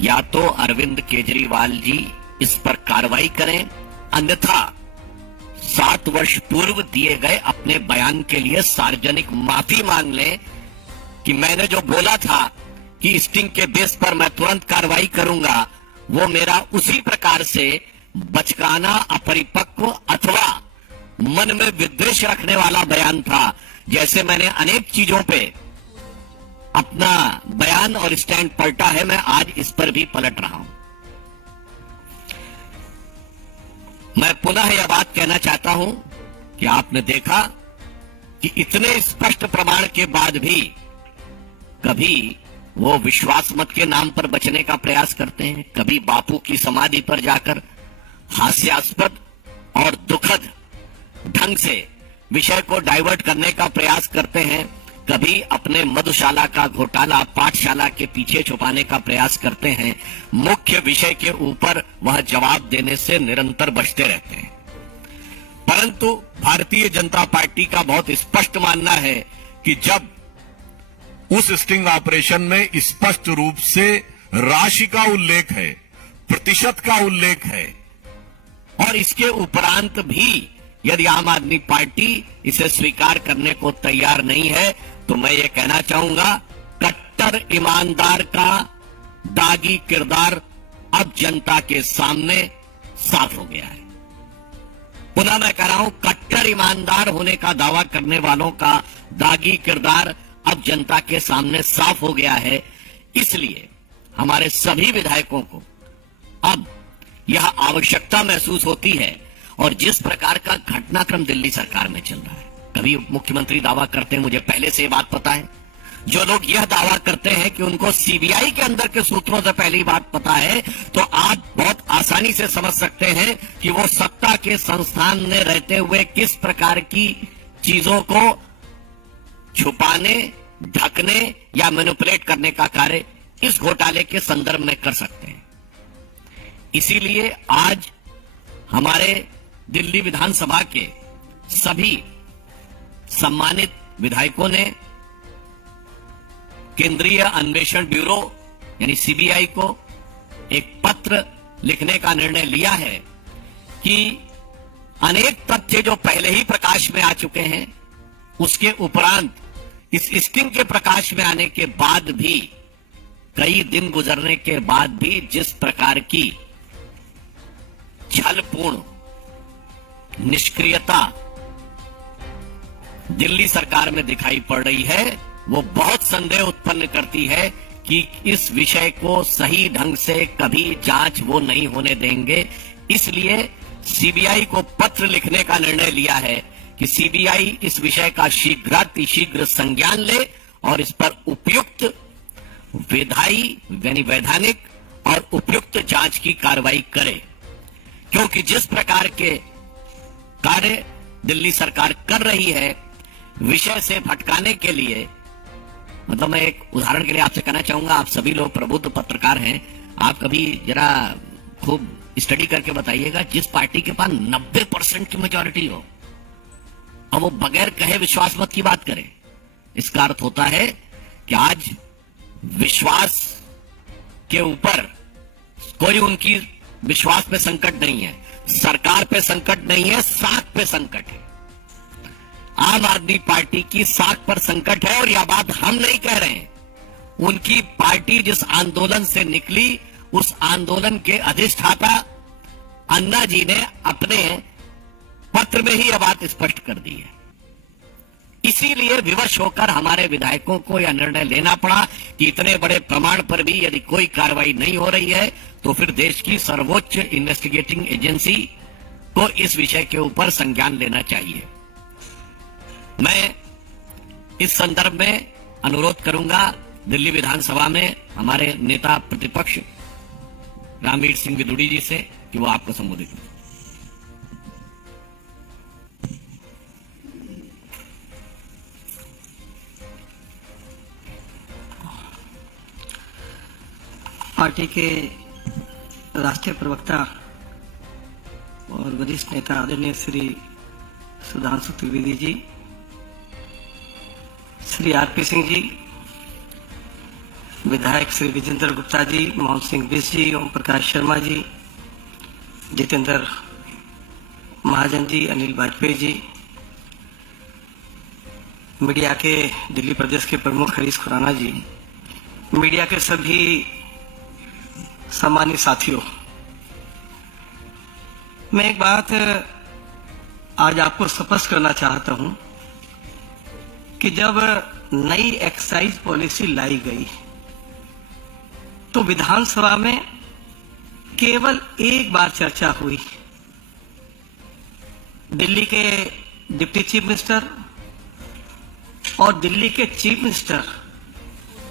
या तो अरविंद केजरीवाल जी इस पर कार्रवाई करें, अन्यथा 7 वर्ष पूर्व दिए गए अपने बयान के लिए सार्वजनिक माफी मांग लें कि मैंने जो बोला था कि स्टिंग के बेस पर मैं तुरंत कार्रवाई करूंगा, वो मेरा उसी प्रकार से बचकाना, अपरिपक्व अथवा मन में विद्वेष रखने वाला बयान था। जैसे मैंने अनेक चीजों पे अपना बयान और स्टैंड पलटा है, मैं आज इस पर भी पलट रहा हूं। मैं पुनः यह बात कहना चाहता हूं कि आपने देखा कि इतने स्पष्ट प्रमाण के बाद भी कभी वो विश्वास मत के नाम पर बचने का प्रयास करते हैं, कभी बापू की समाधि पर जाकर हास्यास्पद और दुखद ढंग से विषय को डाइवर्ट करने का प्रयास करते हैं, कभी अपने मधुशाला का घोटाला पाठशाला के पीछे छुपाने का प्रयास करते हैं। मुख्य विषय के ऊपर वह जवाब देने से निरंतर बचते रहते हैं। परंतु भारतीय जनता पार्टी का बहुत स्पष्ट मानना है कि जब उस स्टिंग ऑपरेशन में स्पष्ट रूप से राशि का उल्लेख है, प्रतिशत का उल्लेख है, और इसके उपरांत भी यदि आम आदमी पार्टी इसे स्वीकार करने को तैयार नहीं है, तो मैं ये कहना चाहूंगा, कट्टर ईमानदार का दागी किरदार अब जनता के सामने साफ हो गया है। पुनः मैं कह रहा हूं, कट्टर ईमानदार होने का दावा करने वालों का दागी किरदार अब जनता के सामने साफ हो गया है। इसलिए हमारे सभी विधायकों को अब यह आवश्यकता महसूस होती है, और जिस प्रकार का घटनाक्रम दिल्ली सरकार में चल रहा है, कभी मुख्यमंत्री दावा करते हैं, मुझे पहले से ये बात पता है, जो लोग यह दावा करते हैं कि उनको सीबीआई के अंदर के सूत्रों से पहली बात पता है, तो आप बहुत आसानी से समझ सकते हैं कि वो सत्ता के संस्थान में रहते हुए किस प्रकार की चीजों को छुपाने, ढकने या मैनिपुलेट करने का कार्य इस घोटाले के संदर्भ में कर सकते हैं। इसीलिए आज हमारे दिल्ली विधानसभा के सभी सम्मानित विधायकों ने केंद्रीय अन्वेषण ब्यूरो यानी सीबीआई को एक पत्र लिखने का निर्णय लिया है कि अनेक तथ्य जो पहले ही प्रकाश में आ चुके हैं, उसके उपरांत इस स्टिंग के प्रकाश में आने के बाद भी, कई दिन गुजरने के बाद भी जिस प्रकार की छलपूर्ण निष्क्रियता दिल्ली सरकार में दिखाई पड़ रही है, वो बहुत संदेह उत्पन्न करती है कि इस विषय को सही ढंग से कभी जांच वो नहीं होने देंगे। इसलिए सीबीआई को पत्र लिखने का निर्णय लिया है कि सीबीआई इस विषय का शीघ्र संज्ञान ले और इस पर उपयुक्त विधायी यानी वैधानिक और उपयुक्त जांच की कार्रवाई करे, क्योंकि जिस प्रकार के कार्य दिल्ली सरकार कर रही है विषय से भटकाने के लिए, मतलब मैं एक उदाहरण के लिए आपसे कहना चाहूंगा, आप सभी लोग प्रबुद्ध पत्रकार हैं, आप कभी जरा खूब स्टडी करके बताइएगा, जिस पार्टी के पास 90% की मेजॉरिटी हो और वो बगैर कहे विश्वास मत की बात करे, इसका अर्थ होता है कि आज विश्वास के ऊपर कोई उनकी विश्वास पे संकट नहीं है, सरकार पे संकट नहीं है, साख पे संकट है। आम आदमी पार्टी की साख पर संकट है, और यह बात हम नहीं कह रहे हैं, उनकी पार्टी जिस आंदोलन से निकली उस आंदोलन के अधिष्ठाता अन्ना जी ने अपने पत्र में ही यह बात स्पष्ट कर दी है। इसीलिए विवश होकर हमारे विधायकों को यह निर्णय लेना पड़ा कि इतने बड़े प्रमाण पर भी यदि कोई कार्रवाई नहीं हो रही है, तो फिर देश की सर्वोच्च इन्वेस्टिगेटिंग एजेंसी को इस विषय के ऊपर संज्ञान लेना चाहिए। मैं इस संदर्भ में अनुरोध करूंगा दिल्ली विधानसभा में हमारे नेता प्रतिपक्ष रामवीर सिंह विदुड़ी जी से कि वो आपको संबोधित करें। पार्टी के राष्ट्रीय प्रवक्ता और वरिष्ठ नेता आदरणीय श्री सुधांशु त्रिवेदी जी, श्री आरपी सिंह जी, विधायक श्री विजेंद्र गुप्ता जी, मोहन सिंह बिष्ट जी, ओम प्रकाश शर्मा जी, जितेंद्र महाजन जी, अनिल वाजपेयी जी, मीडिया के दिल्ली प्रदेश के प्रमुख हरीश खुराना जी, मीडिया के सभी सम्मानित साथियों, मैं एक बात आज आपको स्पष्ट करना चाहता हूं कि जब नई एक्साइज पॉलिसी लाई गई तो विधानसभा में केवल एक बार चर्चा हुई। दिल्ली के डिप्टी चीफ मिनिस्टर और दिल्ली के chief minister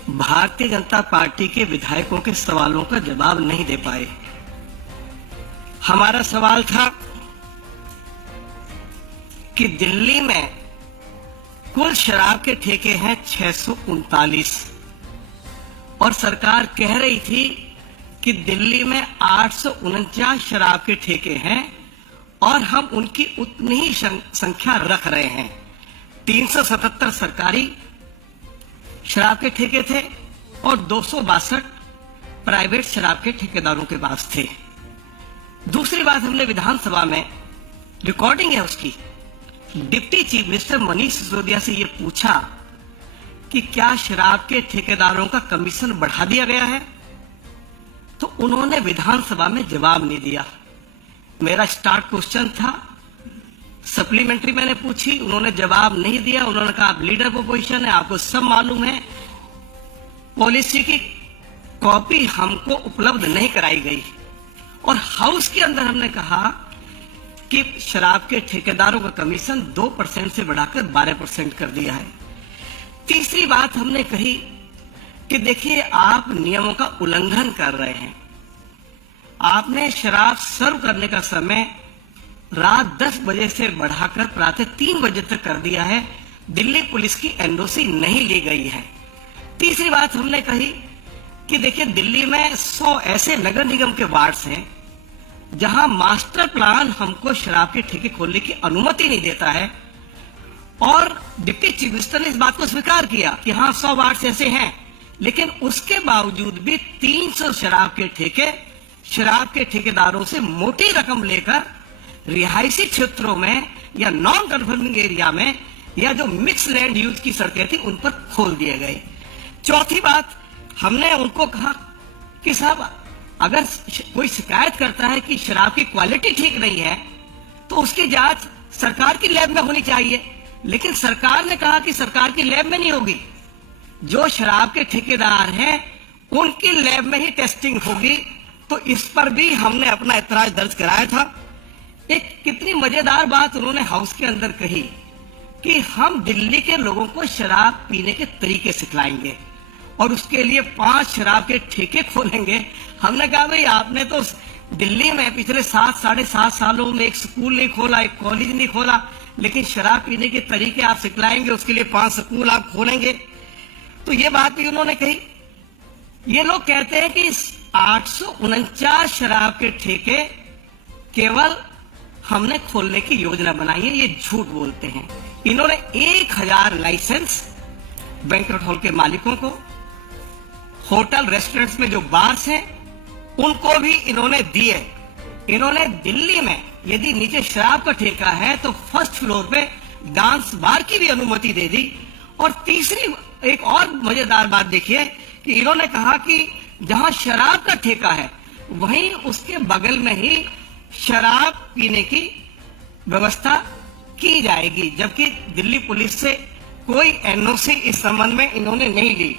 Bharatiya Janata party के विधायकों के सवालों का जवाब नहीं दे पाए। हमारा सवाल था कि दिल्ली में कुल शराब के ठेके हैं 639 और सरकार कह रही थी कि दिल्ली में 849 शराब के ठेके हैं और हम उनकी उतनी ही संख्या रख रहे हैं। 377 सरकारी शराब के ठेके थे और 262 प्राइवेट शराब के ठेकेदारों के पास थे। दूसरी बात, हमने विधानसभा में, रिकॉर्डिंग है उसकी, deputy chief minister Manish Sisodia से यह पूछा कि क्या शराब के ठेकेदारों का कमीशन बढ़ा दिया गया है, तो उन्होंने विधानसभा में जवाब नहीं दिया। मेरा स्टार्ट क्वेश्चन था, सप्लीमेंट्री मैंने पूछी, उन्होंने जवाब नहीं दिया। उन्होंने कहा आप लीडर अपोजिशन है, आपको सब मालूम है, पॉलिसी की कॉपी हमको उपलब्ध नहीं कराई गई। और हाउस के अंदर हमने कहा कि शराब के ठेकेदारों का कमीशन 2% से बढ़ाकर 12% कर दिया है। तीसरी बात हमने कही कि देखिए आप नियमों का उल्लंघन कर रहे हैं। आपने शराब सर्व करने का समय रात 10 बजे से बढ़ाकर प्रातः 3 बजे तक कर दिया है। दिल्ली पुलिस की एनओसी नहीं ली गई है। तीसरी बात हमने कही कि देखिए दिल्ली में 100 ऐसे नगर निगम के वार्ड्स हैं जहां मास्टर प्लान हमको शराब के ठेके खोलने की अनुमति नहीं देता है और डिप्टी चीफ मिनिस्टर ने इस बात को स्वीकार किया कि हाँ 100 वार्ड्स ऐसे हैं, लेकिन उसके बावजूद भी 300 शराब के ठेके शराब के ठेकेदारों से मोटी रकम लेकर रिहायशी क्षेत्रों में या नॉन कन्फर्मिंग एरिया में या जो मिक्स लैंड यूज की सड़कें थी उन पर खोल दिए गए। चौथी बात, हमने उनको कहा कि साहब अगर कोई शिकायत करता है कि शराब की क्वालिटी ठीक नहीं है तो उसकी जांच सरकार की लैब में होनी चाहिए, लेकिन सरकार ने कहा कि सरकार की लैब में नहीं होगी, जो शराब के ठेकेदार हैं उनकी लैब में ही टेस्टिंग होगी। तो इस पर भी हमने अपना ऐतराज दर्ज कराया था। एक कितनी मजेदार बात उन्होंने हाउस के अंदर कही कि हम दिल्ली के लोगों को शराब पीने के तरीके सिखलाएंगे और उसके लिए 5 शराब के ठेके खोलेंगे। हमने कहा भाई आपने तो दिल्ली में पिछले 7-7.5 सालों में एक स्कूल नहीं खोला, एक कॉलेज नहीं खोला, लेकिन शराब पीने के तरीके आप सिखलाएंगे, उसके लिए 5 स्कूल आप खोलेंगे। तो ये बात भी उन्होंने कही। ये लोग कहते हैं कि 849 शराब के ठेके केवल हमने खोलने की योजना बनाई है, ये झूठ बोलते हैं। इन्होंने 1000 लाइसेंस बैंक्वेट हॉल के मालिकों को, होटल रेस्टोरेंट्स में जो बार्स हैं उनको भी इन्होंने दिए। इन्होंने दिल्ली में यदि नीचे शराब का ठेका है तो फर्स्ट फ्लोर पे डांस बार की भी अनुमति दे दी। और तीसरी एक और मजेदार बात देखिए कि इन्होंने कहा कि जहां शराब का ठेका है वहीं उसके बगल में ही शराब पीने की व्यवस्था की जाएगी, जबकि दिल्ली पुलिस से कोई एनओसी इस संबंध में इन्होंने नहीं ली।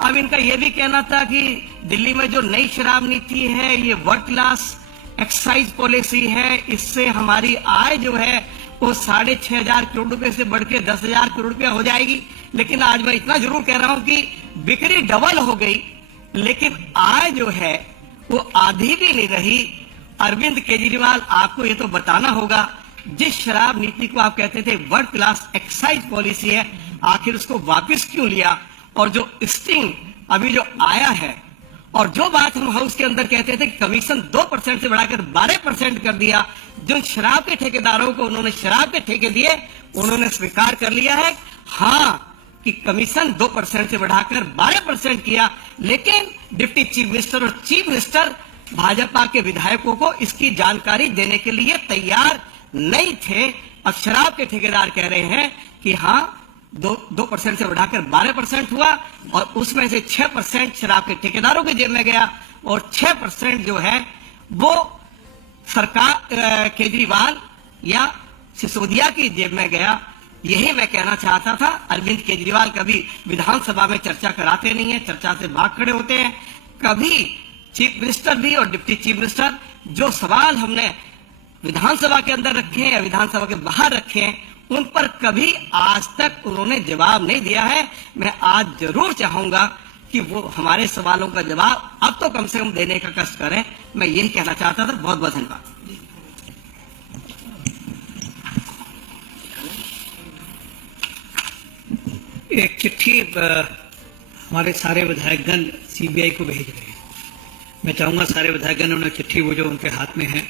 अब इनका यह भी कहना था कि दिल्ली में जो नई शराब नीति है ये वर्ल्ड क्लास एक्साइज पॉलिसी है, इससे हमारी आय जो है वो 6,500 करोड़ रुपए से बढ़ के 10,000 करोड़ रुपया हो जाएगी। लेकिन आज मैं इतना जरूर कह रहा हूं कि बिक्री डबल हो गई, लेकिन आय जो है वो आधी भी नहीं रही। अरविंद केजरीवाल, आपको ये तो बताना होगा, जिस शराब नीति को आप कहते थे वर्ल्ड क्लास एक्साइज पॉलिसी है, आखिर उसको वापस क्यों लिया? और जो स्टिंग अभी जो आया है, और जो बात हम हाउस के अंदर कहते थे कि कमीशन 2% से बढ़ाकर 12% कर दिया, जो शराब के ठेकेदारों को उन्होंने शराब के ठेके दिए उन्होंने स्वीकार कर लिया है हाँ कि कमीशन 2% से बढ़ाकर 12% किया, लेकिन डिप्टी चीफ मिनिस्टर और चीफ मिनिस्टर भाजपा के विधायकों को इसकी जानकारी देने के लिए तैयार नहीं थे। अब शराब के ठेकेदार कह रहे हैं कि हाँ 2% से बढ़ाकर 12% हुआ और उसमें से 6% शराब के ठेकेदारों के जेब में गया और 6% जो है वो सरकार केजरीवाल या सिसोदिया की जेब में गया। यही मैं कहना चाहता था। अरविंद केजरीवाल कभी विधानसभा में चर्चा कराते नहीं है, चर्चा से भाग खड़े होते हैं। कभी चीफ मिनिस्टर भी और डिप्टी चीफ मिनिस्टर जो सवाल हमने विधानसभा के अंदर रखे हैं या विधानसभा के बाहर रखे हैं, उन पर कभी आज तक उन्होंने जवाब नहीं दिया है। मैं आज जरूर चाहूंगा कि वो हमारे सवालों का जवाब अब तो कम से कम देने का कष्ट करें। मैं यही कहना चाहता था। बहुत बहुत धन्यवाद। एक चिट्ठी हमारे सारे विधायकगण सीबीआई को भेज रहे हैं। मैं चाहूंगा सारे विधायकगण उन्हें चिट्ठी वो जो उनके हाथ में है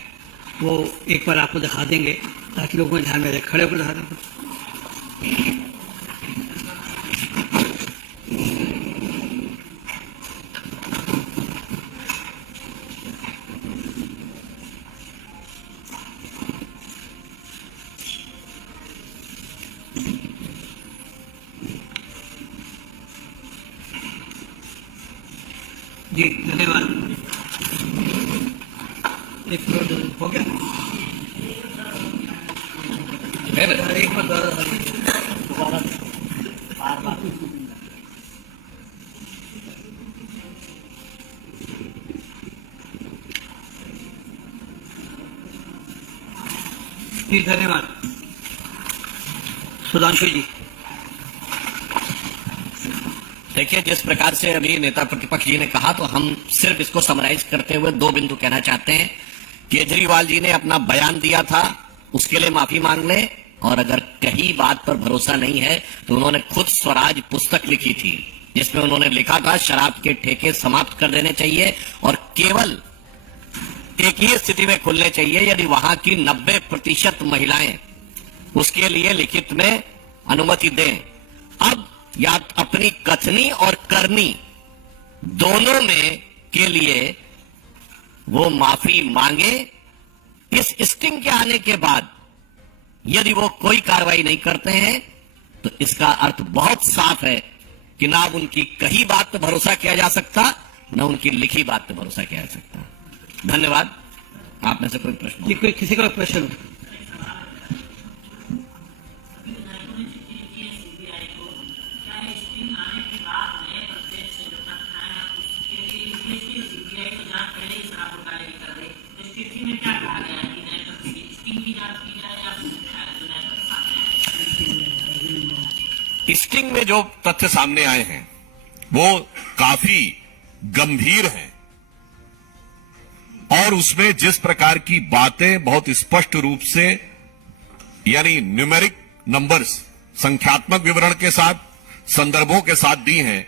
वो एक बार आपको दिखा देंगे ताकि लोगों को ध्यान में रहे। खड़े होकर दिखा देंगे। जी धन्यवाद। एक मिनट हो गया। एक बार दोबारा जी धन्यवाद। सुधांशु जी। देखिए, जिस प्रकार से अभी नेता प्रतिपक्ष जी ने कहा, तो हम सिर्फ इसको समराइज करते हुए 2 बिंदु कहना चाहते हैं। केजरीवाल जी ने अपना बयान दिया था, उसके लिए माफी मांग ले, और अगर कहीं बात पर भरोसा नहीं है तो उन्होंने खुद स्वराज पुस्तक लिखी थी जिसमें उन्होंने लिखा था शराब के ठेके समाप्त कर देने चाहिए और केवल एक ही स्थिति में खुलने चाहिए यदि वहां की 90% महिलाएं उसके लिए लिखित में अनुमति दें। अब या अपनी कथनी और करनी दोनों में के लिए वो माफी मांगे। इस स्टिंग के आने के बाद यदि वो कोई कार्रवाई नहीं करते हैं तो इसका अर्थ बहुत साफ है कि ना उनकी कही बात पर भरोसा किया जा सकता, न उनकी लिखी बात पर भरोसा किया जा सकता। धन्यवाद। आप में से कोई प्रश्न? जी, कोई किसी का प्रश्न? स्टिंग में जो तथ्य सामने आए हैं वो काफी गंभीर हैं और उसमें जिस प्रकार की बातें बहुत स्पष्ट रूप से यानी न्यूमेरिक नंबर्स संख्यात्मक विवरण के साथ संदर्भों के साथ दी हैं,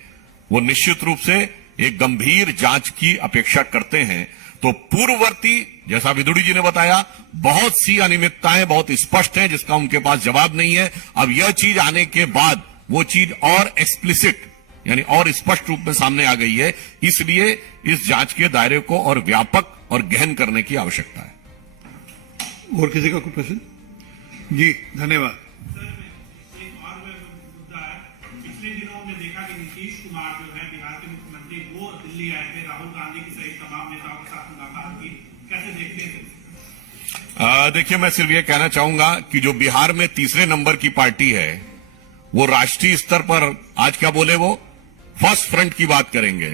वो निश्चित रूप से एक गंभीर जांच की अपेक्षा करते हैं। तो पूर्ववर्ती जैसा विदुड़ी जी ने बताया बहुत सी अनियमितताएं बहुत स्पष्ट हैं जिसका उनके पास जवाब नहीं है। अब यह चीज आने के बाद वो चीज और एक्सप्लिसिट यानी और स्पष्ट रूप में सामने आ गई है, इसलिए इस जांच के दायरे को और व्यापक और गहन करने की आवश्यकता है। और किसी का कोई प्रश्न? जी धन्यवाद। पिछले दिनों हमने देखा कि नीतीश कुमार जो है बिहार के मुख्यमंत्री, वो दिल्ली आए थे, राहुल गांधी की सहित तमाम नेताओं के साथ मुलाकात की, कैसे देखते हैं? देखिए, मैं सिर्फ ये कहना चाहूंगा कि जो बिहार में तीसरे नंबर की पार्टी है वो राष्ट्रीय स्तर पर आज क्या बोले, वो फर्स्ट फ्रंट की बात करेंगे।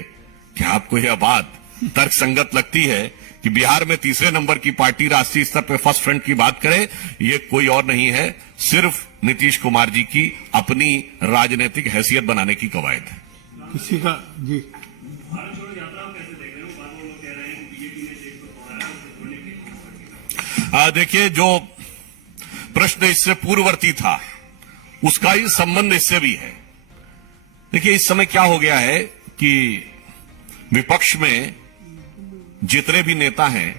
क्या आपको यह बात तर्कसंगत लगती है कि बिहार में तीसरे नंबर की पार्टी राष्ट्रीय स्तर पर फर्स्ट फ्रंट की बात करे? ये कोई और नहीं है, सिर्फ नीतीश कुमार जी की अपनी राजनीतिक हैसियत बनाने की कवायद है। किसी का? जी देखिए, जो प्रश्न इससे पूर्ववर्ती था उसका ही संबंध इससे भी है। देखिए, इस समय क्या हो गया है कि विपक्ष में जितने भी नेता हैं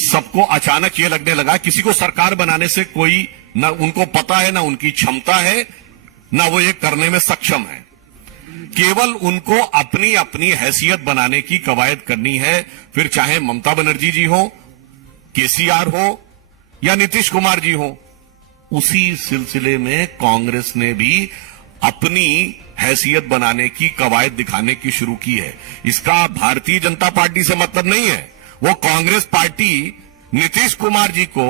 सबको अचानक ये लगने लगा किसी को सरकार बनाने से कोई न उनको पता है, न उनकी क्षमता है, ना वो ये करने में सक्षम है। केवल उनको अपनी अपनी हैसियत बनाने की कवायद करनी है, फिर चाहे ममता बनर्जी जी हो, केसीआर हो या नीतीश कुमार जी हो। उसी सिलसिले में कांग्रेस ने भी अपनी हैसियत बनाने की कवायद दिखाने की शुरू की है। इसका भारतीय जनता पार्टी से मतलब नहीं है। वो कांग्रेस पार्टी नीतीश कुमार जी को,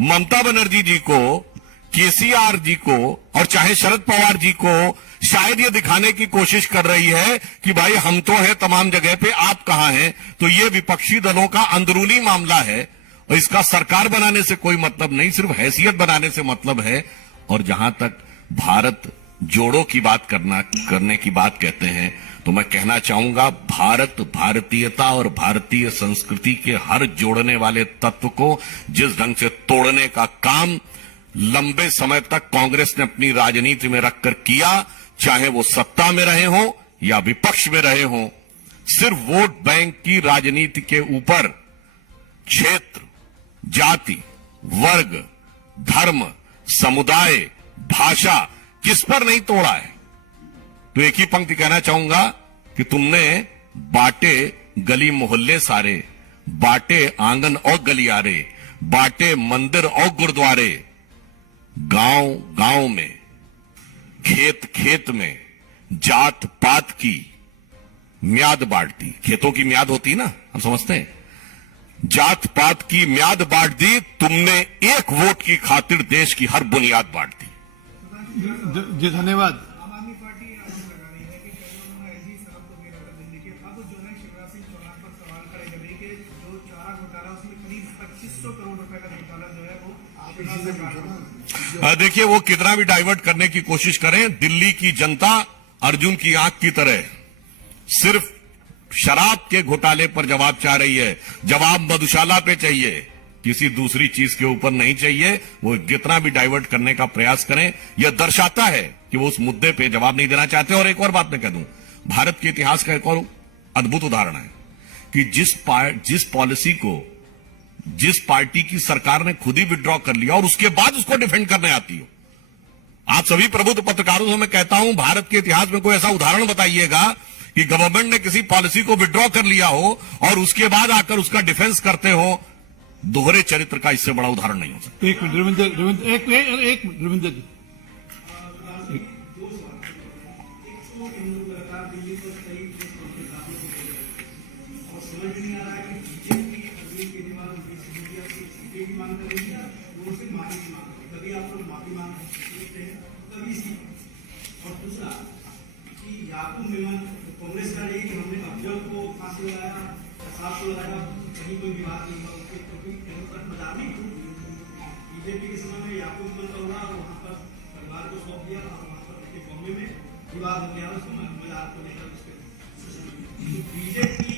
ममता बनर्जी जी को, केसीआर जी को और चाहे शरद पवार जी को शायद ये दिखाने की कोशिश कर रही है कि भाई हम तो हैं तमाम जगह पे, आप कहां हैं। तो ये विपक्षी दलों का अंदरूनी मामला है और इसका सरकार बनाने से कोई मतलब नहीं, सिर्फ हैसियत बनाने से मतलब है। और जहां तक भारत जोड़ो की बात करने की बात कहते हैं, तो मैं कहना चाहूंगा भारत, भारतीयता और भारतीय संस्कृति के हर जोड़ने वाले तत्व को जिस ढंग से तोड़ने का काम लंबे समय तक कांग्रेस ने अपनी राजनीति में रखकर किया, चाहे वो सत्ता में रहे हों या विपक्ष में रहे हों, सिर्फ वोट बैंक की राजनीति के ऊपर क्षेत्र, जाति, वर्ग, धर्म, समुदाय, भाषा किस पर नहीं तोड़ा है। तो एक ही पंक्ति कहना चाहूंगा कि तुमने बांटे गली मोहल्ले सारे, बांटे आंगन और गलियारे, बांटे मंदिर और गुरुद्वारे, गांव गांव में, खेत खेत में जात पात की म्याद बांट दी। खेतों की म्याद होती है ना, हम समझते हैं। जात पात की म्याद बांट दी तुमने, एक वोट की खातिर देश की हर बुनियाद बांट दी। जी धन्यवाद। आम आदमी पार्टी आरोप लगा रही है कि उन्होंने ऐसी शराब को घेरा था दिल्ली के, अब जो है शिवराज सिंह चौहान पर सवाल करेगा नहीं कि जो चारा घोटाला उसमें करीब 2500 करोड़ रुपए का घोटाला जो है वो शिवराज सरकार। देखिए, वो कितना भी डाइवर्ट करने की कोशिश करें, दिल्ली की जनता अर्जुन की आंख की तरह सिर्फ शराब के घोटाले पर जवाब चाह रही है। जवाब मधुशाला पे चाहिए, किसी दूसरी चीज के ऊपर नहीं चाहिए। वो जितना भी डाइवर्ट करने का प्रयास करें, यह दर्शाता है कि वो उस मुद्दे पे जवाब नहीं देना चाहते। और एक और बात मैं कह दूं, भारत के इतिहास का एक और अद्भुत उदाहरण है कि जिस पॉलिसी को जिस पार्टी की सरकार ने खुद ही विड्रॉ कर लिया और उसके बाद उसको डिफेंड करने आती हो। आप सभी प्रबुद्ध पत्रकारों से मैं कहता हूं, भारत के इतिहास में कोई ऐसा उदाहरण बताइएगा कि गवर्नमेंट ने किसी पॉलिसी को विड्रॉ कर लिया हो और उसके बाद आकर उसका डिफेंस करते हो। दोहरे चरित्र का इससे बड़ा उदाहरण नहीं हो सकता। एक मिनट रविंद्र जी, कांग्रेस का नहीं कि हमने अफजल को फांसी लगाया, साफ को लगाया, कहीं कोई विवाद नहीं हुआ, उसके मजाक नहीं। बीजेपी के समय में याकूब का हुआ, वहां पर परिवार को सौंप दिया और वहां पर बॉम्बे में विवाद हो गया उसको मजाक को लेकर। बीजेपी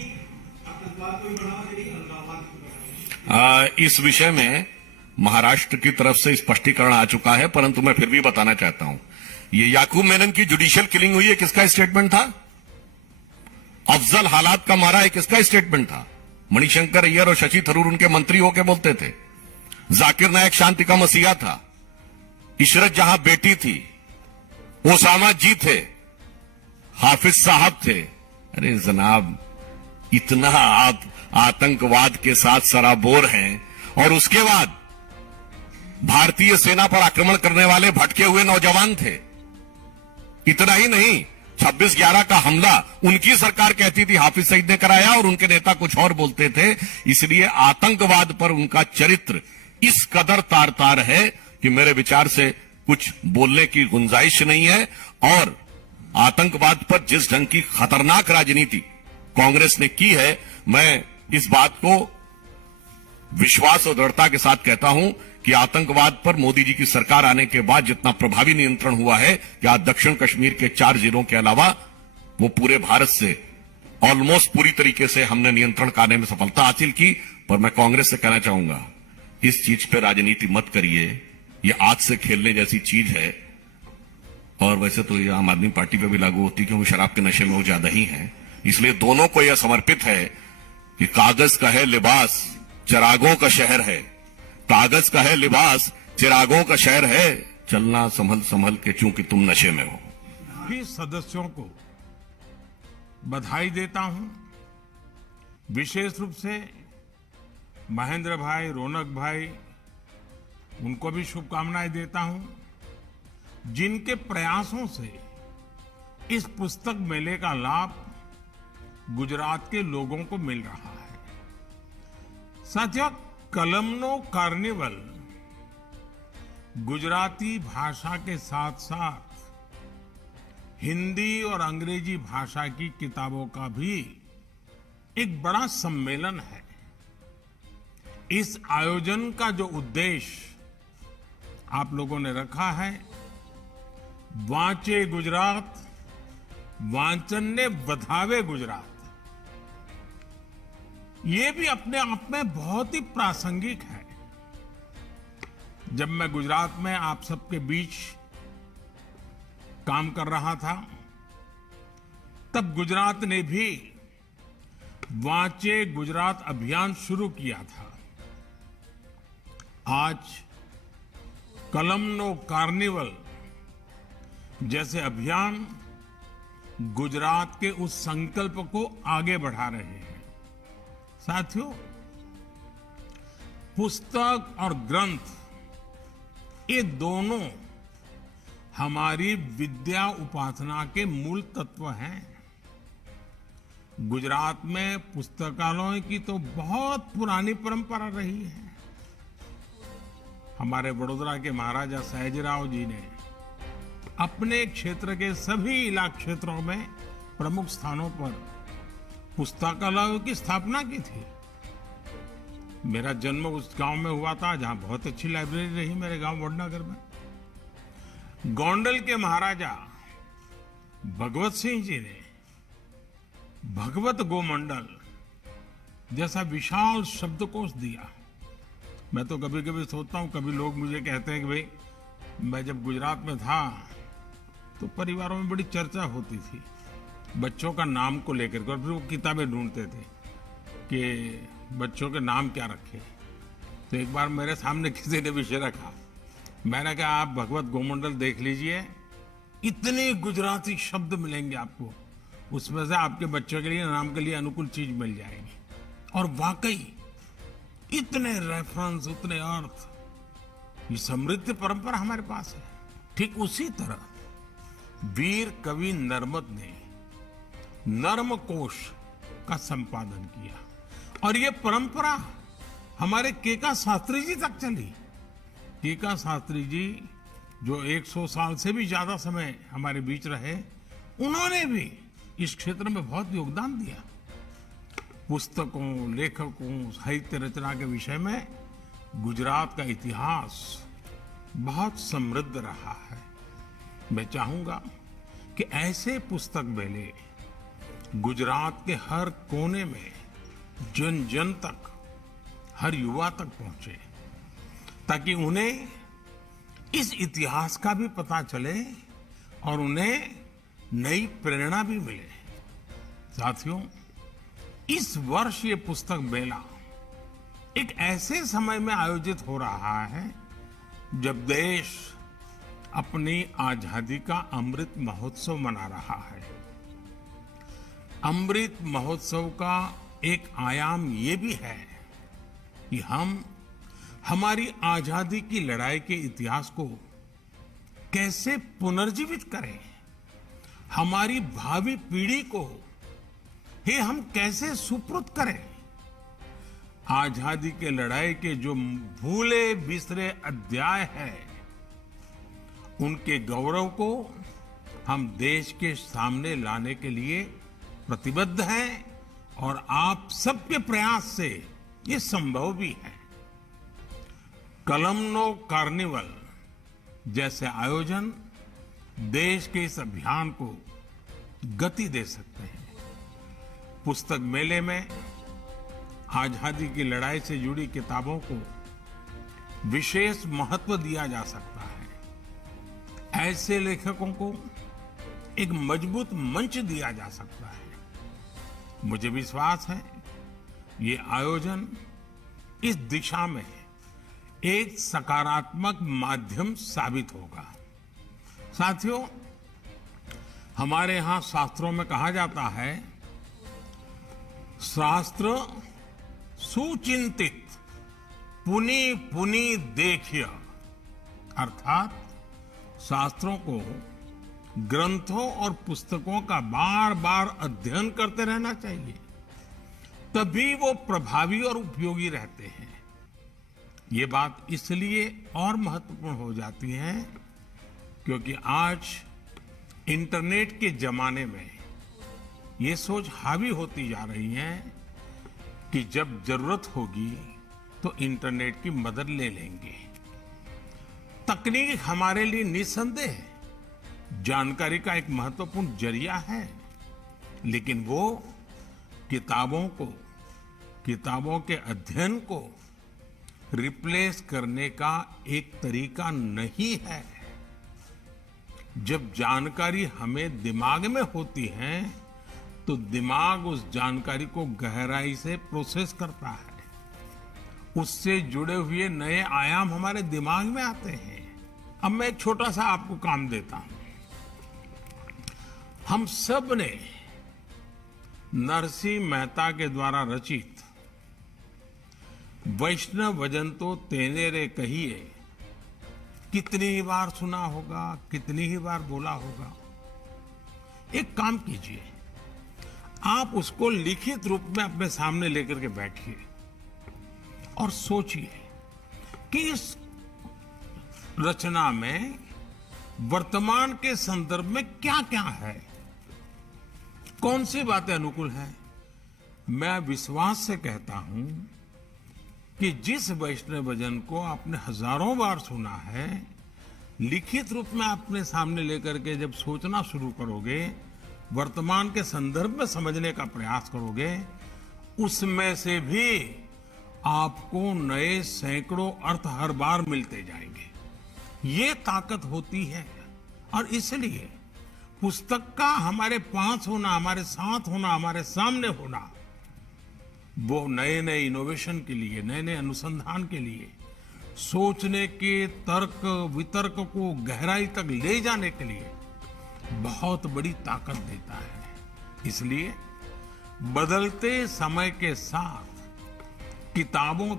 आतंकवाद को भी बढ़ावा दे रही, अलगाववाद को बढ़ावा। इस विषय में महाराष्ट्र की तरफ से स्पष्टीकरण आ चुका है, परंतु मैं फिर भी बताना चाहता हूं, ये याकूब मेनन की जुडिशियल किलिंग हुई है, किसका स्टेटमेंट था? अफजल हालात का मारा है, किसका स्टेटमेंट था? मणिशंकर अय्यर और शशि थरूर उनके मंत्री होके बोलते थे। जाकिर नायक शांति का मसीहा था, इशरत जहां बेटी थी, ओसामा जी थे, हाफिज साहब थे। अरे जनाब, इतना आप आतंकवाद के साथ सराबोर हैं और उसके बाद भारतीय सेना पर आक्रमण करने वाले भटके हुए नौजवान थे। इतना ही नहीं, 26/11 का हमला उनकी सरकार कहती थी हाफिज सईद ने कराया और उनके नेता कुछ और बोलते थे। इसलिए आतंकवाद पर उनका चरित्र इस कदर तार तार है कि मेरे विचार से कुछ बोलने की गुंजाइश नहीं है। और आतंकवाद पर जिस ढंग की खतरनाक राजनीति कांग्रेस ने की है, मैं इस बात को विश्वास और दृढ़ता के साथ कहता हूं कि आतंकवाद पर मोदी जी की सरकार आने के बाद जितना प्रभावी नियंत्रण हुआ है कि आज दक्षिण कश्मीर के 4 जिलों के अलावा वो पूरे भारत से ऑलमोस्ट पूरी तरीके से हमने नियंत्रण करने में सफलता हासिल की। पर मैं कांग्रेस से कहना चाहूंगा, इस चीज पे राजनीति मत करिए, ये आज से खेलने जैसी चीज है। और वैसे तो ये आम आदमी पार्टी पे भी लागू होती है क्योंकि शराब के नशे में वो ज्यादा ही है। इसलिए दोनों को यह समर्पित है कि कागज का है लिबास, चिरागों का शहर है। कागज का है लिबास, चिरागों का शहर है। चलना संभल संभल के, चूंकि तुम नशे में हो। भी सदस्यों को बधाई देता हूं, विशेष रूप से महेंद्र भाई, रौनक भाई, उनको भी शुभकामनाएं देता हूं, जिनके प्रयासों से इस पुस्तक मेले का लाभ गुजरात के लोगों को मिल रहा है। साथियों, कलमनो कार्निवल गुजराती भाषा के साथ साथ हिंदी और अंग्रेजी भाषा की किताबों का भी एक बड़ा सम्मेलन है। इस आयोजन का जो उद्देश्य आप लोगों ने रखा है, वांचे गुजरात, वांचन ने वधावे गुजरात, ये भी अपने आप में बहुत ही प्रासंगिक है। जब मैं गुजरात में आप सबके बीच काम कर रहा था, तब गुजरात ने भी वांचे गुजरात अभियान शुरू किया था। आज कलमनो कार्निवल जैसे अभियान गुजरात के उस संकल्प को आगे बढ़ा रहे हैं। साथियों, पुस्तक और ग्रंथ, ये दोनों हमारी विद्या उपासना के मूल तत्व हैं। गुजरात में पुस्तकालयों की तो बहुत पुरानी परंपरा रही है। हमारे वडोदरा के महाराजा सयाजीराव जी ने अपने क्षेत्र के सभी इलाका क्षेत्रों में प्रमुख स्थानों पर पुस्तकालयों की स्थापना की थी। मेरा जन्म उस गांव में हुआ था जहां बहुत अच्छी लाइब्रेरी रही, मेरे गांव वडनगर में। गोंडल के महाराजा भगवत सिंह जी ने भगवत गोमंडल जैसा विशाल शब्दकोश दिया। मैं तो कभी कभी सोचता हूं, कभी लोग मुझे कहते हैं कि भाई, मैं जब गुजरात में था तो परिवारों में बड़ी चर्चा होती थी बच्चों का नाम को लेकर के, और फिर वो किताबें ढूंढते थे कि बच्चों के नाम क्या रखे। तो एक बार मेरे सामने किसी ने विषय रखा, मैंने कहा आप भगवत गोमंडल देख लीजिए, इतने गुजराती शब्द मिलेंगे आपको, उसमें से आपके बच्चों के लिए, नाम के लिए अनुकूल चीज मिल जाएगी। और वाकई इतने रेफरेंस, उतने अर्थ, ये समृद्ध परंपरा हमारे पास है। ठीक उसी तरह वीर कवि नर्मद ने नर्म कोश का संपादन किया, और ये परंपरा हमारे केका शास्त्री जी तक चली। केका शास्त्री जी जो 100 साल से भी ज्यादा समय हमारे बीच रहे, उन्होंने भी इस क्षेत्र में बहुत योगदान दिया। पुस्तकों, लेखकों, साहित्य रचना के विषय में गुजरात का इतिहास बहुत समृद्ध रहा है। मैं चाहूंगा कि ऐसे पुस्तक मेले गुजरात के हर कोने में, जन जन तक, हर युवा तक पहुंचे, ताकि उन्हें इस इतिहास का भी पता चले और उन्हें नई प्रेरणा भी मिले। साथियों, इस वर्ष ये पुस्तक मेला एक ऐसे समय में आयोजित हो रहा है जब देश अपनी आजादी का अमृत महोत्सव मना रहा है। अमृत महोत्सव का एक आयाम ये भी है कि हम हमारी आजादी की लड़ाई के इतिहास को कैसे पुनर्जीवित करें, हमारी भावी पीढ़ी को हम कैसे सुपुर्द करें। आजादी के लड़ाई के जो भूले बिसरे अध्याय हैं, उनके गौरव को हम देश के सामने लाने के लिए प्रतिबद्ध हैं, और आप सबके प्रयास से ये संभव भी है। कलमनो कार्निवल जैसे आयोजन देश के इस अभियान को गति दे सकते हैं। पुस्तक मेले में आजादी की लड़ाई से जुड़ी किताबों को विशेष महत्व दिया जा सकता है। ऐसे लेखकों को एक मजबूत मंच दिया जा सकता है। मुझे विश्वास है ये आयोजन इस दिशा में एक सकारात्मक माध्यम साबित होगा। साथियों, हमारे यहां शास्त्रों में कहा जाता है, शास्त्र सुचिंतित पुनि पुनि देखिय, अर्थात शास्त्रों को, ग्रंथों और पुस्तकों का बार बार अध्ययन करते रहना चाहिए, तभी वो प्रभावी और उपयोगी रहते हैं। ये बात इसलिए और महत्वपूर्ण हो जाती है क्योंकि आज इंटरनेट के जमाने में ये सोच हावी होती जा रही है कि जब जरूरत होगी तो इंटरनेट की मदद ले लेंगे। तकनीक हमारे लिए निस्संदेह जानकारी का एक महत्वपूर्ण जरिया है, लेकिन वो किताबों के अध्ययन को रिप्लेस करने का एक तरीका नहीं है। जब जानकारी हमें दिमाग में होती है तो दिमाग उस जानकारी को गहराई से प्रोसेस करता है, उससे जुड़े हुए नए आयाम हमारे दिमाग में आते हैं। अब मैं एक छोटा सा आपको काम देता हूं। हम सब ने नरसिंह मेहता के द्वारा रचित वैष्णव वजन तो तेने रे कहिए कितनी ही बार सुना होगा, कितनी ही बार बोला होगा। एक काम कीजिए, आप उसको लिखित रूप में अपने सामने लेकर के बैठिए और सोचिए कि इस रचना में वर्तमान के संदर्भ में क्या क्या है, कौन सी बातें अनुकूल हैं। मैं विश्वास से कहता हूं कि जिस वैष्णव भजन को आपने हजारों बार सुना है, लिखित रूप में अपने सामने लेकर के जब सोचना शुरू करोगे, वर्तमान के संदर्भ में समझने का प्रयास करोगे, उसमें से भी आपको नए सैकड़ों अर्थ हर बार मिलते जाएंगे। ये ताकत होती है और इसलिए पुस्तक का हमारे पास होना, हमारे साथ होना, हमारे सामने होना, वो नए नए इनोवेशन के लिए, नए नए अनुसंधान के लिए, सोचने के तर्क वितर्क को गहराई तक ले जाने के लिए बहुत बड़ी ताकत देता है। इसलिए बदलते समय के साथ किताबों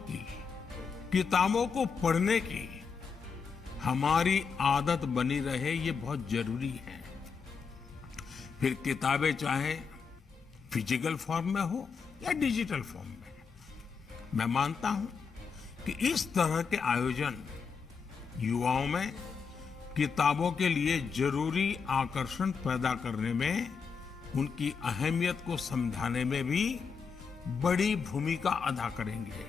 को पढ़ने की हमारी आदत बनी रहे, ये बहुत जरूरी है। फिर किताबें चाहे फिजिकल फॉर्म में हो या डिजिटल फॉर्म में, मैं मानता हूं कि इस तरह के आयोजन युवाओं में किताबों के लिए जरूरी आकर्षण पैदा करने में, उनकी अहमियत को समझाने में भी बड़ी भूमिका अदा करेंगे।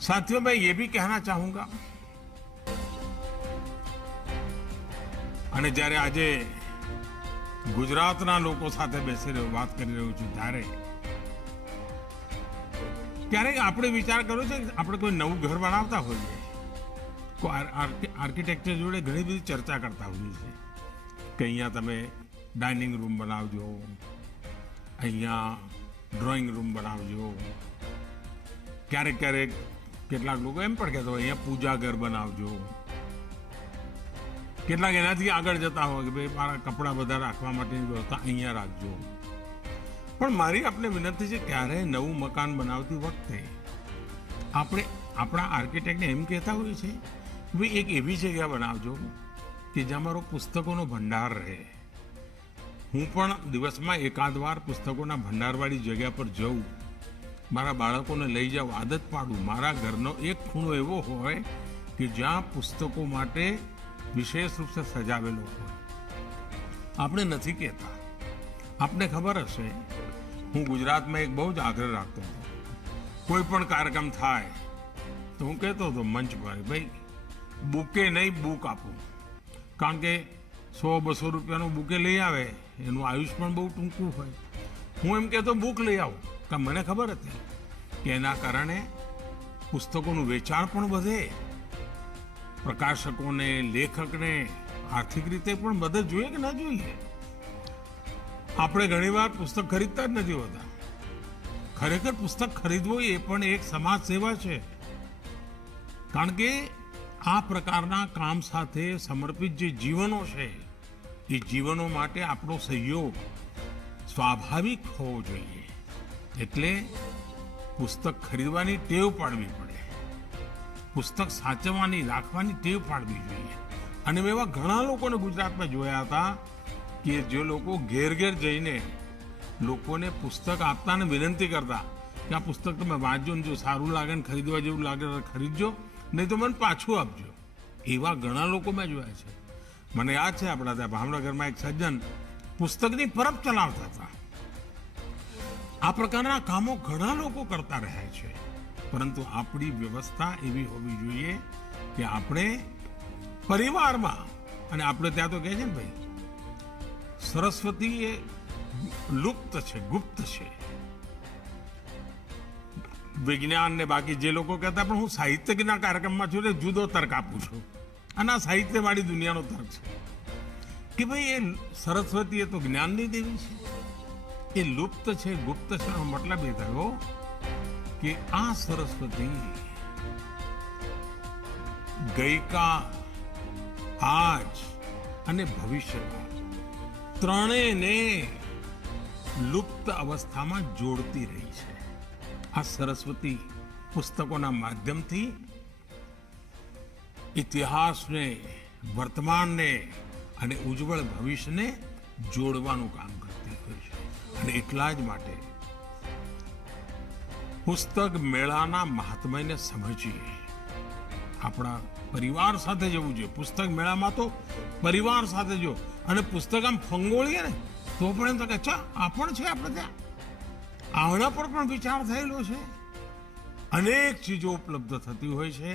साथियों, मैं ये भी कहना चाहूंगा, અને જ્યારે આજે ગુજરાતના લોકો સાથે બેસી રહ્યો વાત કરી રહ્યો છું, ત્યારે ક્યારેક આપણે વિચાર કર્યો છે કે આપણે કોઈ નવું ઘર બનાવતા હોઈએ, કોઈ આર્કિટેક્ચર જોડે ઘણી બધી ચર્ચા કરતા હોઈએ છીએ કે અહીંયા તમે ડાઇનિંગ રૂમ બનાવજો, અહીંયા ડ્રોઈંગ રૂમ બનાવજો, ક્યારેક ક્યારેક કેટલાક લોકો એમ પણ કહેતા હોય અહીંયા પૂજા ઘર બનાવજો, કેટલાક એનાથી આગળ જતા હોય કે ભાઈ મારા કપડાં બધા રાખવા માટેની વ્યવસ્થા અહીંયા રાખજો। પણ મારી આપને વિનંતી છે, ક્યારેય નવું મકાન બનાવતી વખતે આપણે આપણા આર્કિટેક્ટને એમ કહેતા હોઈએ છીએ કે ભાઈ એક એવી જગ્યા બનાવજો કે જ્યાં મારો પુસ્તકોનો ભંડાર રહે। હું પણ દિવસમાં એકાદ વાર પુસ્તકોના ભંડારવાળી જગ્યા પર જઉં, મારા બાળકોને લઈ જાઉં, આદત પાડું। મારા ઘરનો એક ખૂણો એવો હોય કે જ્યાં પુસ્તકો માટે विशेष रूप से सजावेलो हो। आपने नहीं कहता, आपने खबर हशे, हूँ गुजरात में एक बहुत आग्रह रखता हूँ, कोईपण कार्यक्रम थाय तो हूँ कहतो तो मंच पर भाई बुके नहीं बुक आपू, कारण के 100-200 रुपया बुके लई आवे एनु आयुष पण बहुत टूंकू होय। हूँ एम कहतो बुक लई आवो, कारण मने खबर हती के एना कारणे पुस्तकोनुं वेचाण पण वधे, प्रकाशकों ने, लेखक ने आर्थिक रीते पण मदद જોઈએ કે ના જોઈએ। આપણે ઘણીવાર પુસ્તક ખરીદતા જ નથી હોતા। ખરેખર પુસ્તક ખરીદવો એ પણ એક સમાજ સેવા છે। કારણ કે આ પ્રકારના કામ સાથે સમર્પિત જે જીવનો છે એ જીવનો માટે આપણો સહયોગ સ્વાભાવિક હોવો જોઈએ. એટલે પુસ્તક ખરીદવાની ટેવ પાડવી પડે, પુસ્તક સાચવવાની રાખવાની ટેવ પાડવી જોઈએ. અને મેં એવા ઘણા લોકોને ગુજરાતમાં જોયા હતા કે જે લોકો ઘેર ઘેર જઈને લોકોને પુસ્તક આપતા અને વિનંતી કરતા કે આ પુસ્તક તમે વાંચજો ને જો સારું લાગે ને ખરીદવા જેવું લાગે તો ખરીદજો, નહીં તો મને પાછું આપજો. એવા ઘણા લોકો મેં જોયા છે. મને યાદ છે આપણા ત્યાં ભાવનગરમાં એક સજ્જન પુસ્તકની પરબ ચલાવતા હતા. આ પ્રકારના કામો ઘણા લોકો કરતા રહ્યા છે. પરંતુ આપણી વ્યવસ્થા એવી હોવી જોઈએ કે આપણે પરિવારમાં, અને આપણે ત્યાં તો કહે છે ને ભાઈ સરસ્વતી એ લુપ્ત છે, ગુપ્ત છે. વિજ્ઞાન ને બાકી જે લોકો કહેતા પણ હું સાહિત્યના કાર્યક્રમમાં છું એટલે જુદો તર્ક આપું છું. અને આ સાહિત્યવાળી દુનિયાનો તર્ક છે કે ભાઈ એ સરસ્વતી એ તો જ્ઞાનની દેવી છે, એ લુપ્ત છે, ગુપ્ત છે. એનો મતલબ એ થયો કે આ સરસ્વતી ગઈકાલ, આજ અને ભવિષ્યકાળ ત્રણેયને લુપ્ત અવસ્થામાં જોડતી રહી છે. આ સરસ્વતી પુસ્તકોના માધ્યમથી ઇતિહાસને, વર્તમાનને અને ઉજ્જવળ ભવિષ્યને જોડવાનું કામ કરતી હોય છે. અને એટલા જ માટે પુસ્તક મેળાના મહાત્મ્યને સમજીએ. આપણા પરિવાર સાથે જવું જોઈએ. પુસ્તક મેળામાં તો પરિવાર સાથે જો, અને પુસ્તક આમ ફંગોળીએ ને તો પણ એમ તો કે અચ્છા આ પણ છે આપણે ત્યાં, આના પર પણ વિચાર થયેલો છે. અનેક ચીજો ઉપલબ્ધ થતી હોય છે.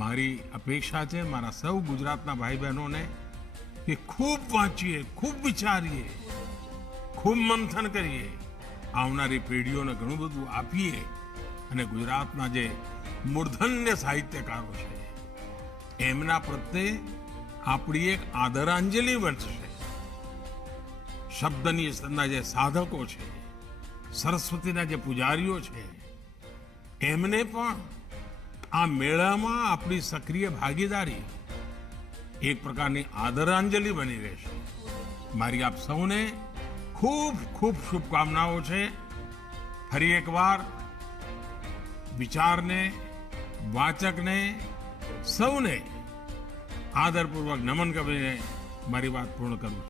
મારી અપેક્ષા છે મારા સૌ ગુજરાતના ભાઈ બહેનોને કે ખૂબ વાંચીએ, ખૂબ વિચારીએ, ખૂબ મંથન કરીએ, આવનારી પેઢીઓને ઘણું બધું આપીએ અને ગુજરાતના જે મૂર્ધન્ય સાહિત્યકારો છે એમના પ્રત્યે આપણી એક આદરાંજલિ બનશે. શબ્દની સંદના જે સાધકો છે, સરસ્વતીના જે પૂજારીઓ છે, એમને પણ આ મેળામાં આપણી સક્રિય ભાગીદારી એક પ્રકારની આદરાંજલિ બની રહેશે. મારી આપ સૌને ખૂબ ખૂબ શુભકામનાઓ છે. ફરી એકવાર વિચારને, વાચકને, સૌને આદરપૂર્વક નમન કરીને મારી વાત પૂર્ણ કરું છું.